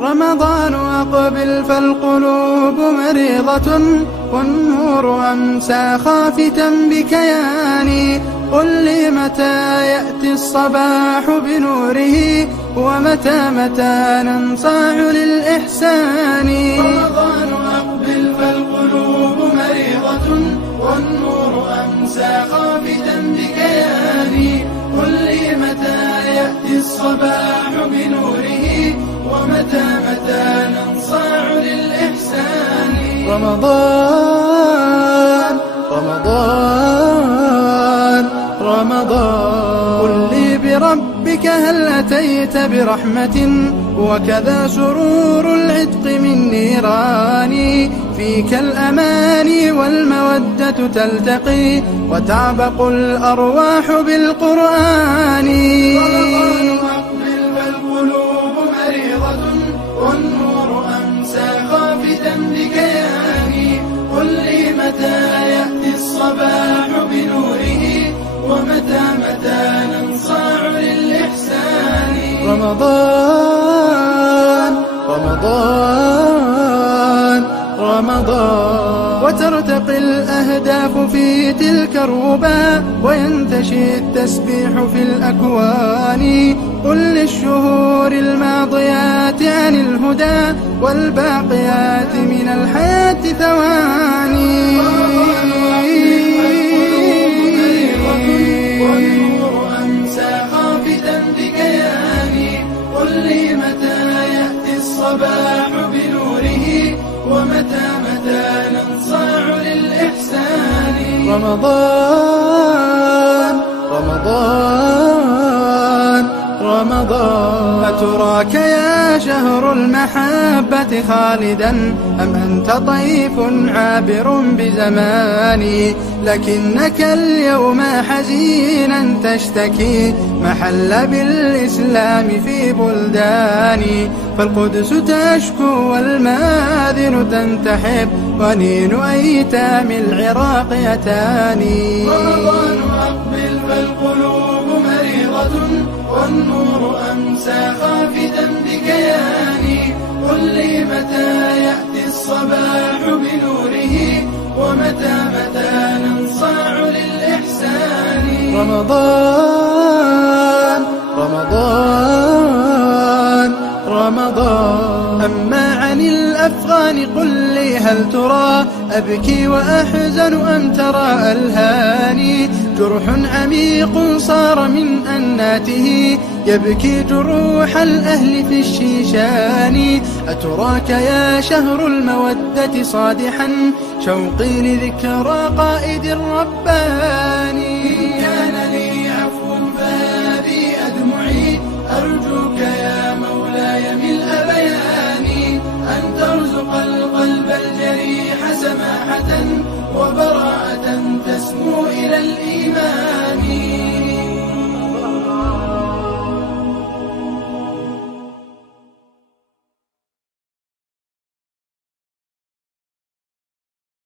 رمضان أقبل فالقلوب مريضة، والنور أمسى خافتا بكياني. قل لي متى يأتي الصباح بنوره، ومتى ننصاع للإحسان. رمضان أقبل فالقلوب مريضة، والنور أمسى خافتا بكياني. قل لي متى يأتي الصباح بنوره، ومتى ننصاع للإحسان. رمضان رمضان رمضان، قل لي بربك هل أتيت برحمة، وكذا سرور العتق من نيران. فيك الأماني والمودة تلتقي، وتعبق الأرواح بالقرآن. رمضان أقبل فالقلوب مريضة، والنور أمسى خافتا بكياني. قل لي متى يأتي الصباح بنوره، ومتى ننصاع للإحسان. رمضان رمضان رمضان، وترتقي الأهداف في تلك الربا، وينتشي التسبيح في الأكوان. قل للشهور الماضيات عن الهدى، والباقيات من الحياة ثواني. والنور أمسى خافتا بكياني. قل لي متى يأتي الصباح بنوره، ومتى ننصاع للإحسان. رمضان رمضان رمضان، أتراك يا شهر المحبة خالدا، أم أنت طيف عابر بزماني؟ لكنك اليوم حزينا تشتكي، محل بالإسلام في بلداني. فالقدس تشكو والماذن تنتحب، ونين أيتام العراق يتاني. رمضان أقبل فالقلوب مريضة، والنور أمسى خافتا بكياني. قل لي متى يأتي الصباح بنوره، ومتى ننصاع للإحسان. رمضان رمضان رمضان، أما عن الأفغان قل لي هل ترى أبكي وأحزن، أم ترى ألهاني؟ جرح عميق صار من أناته، يبكي جروح الأهل في الشيشان. أتراك يا شهر المودة صادحا، شوقي لذكرى قائد الرباني.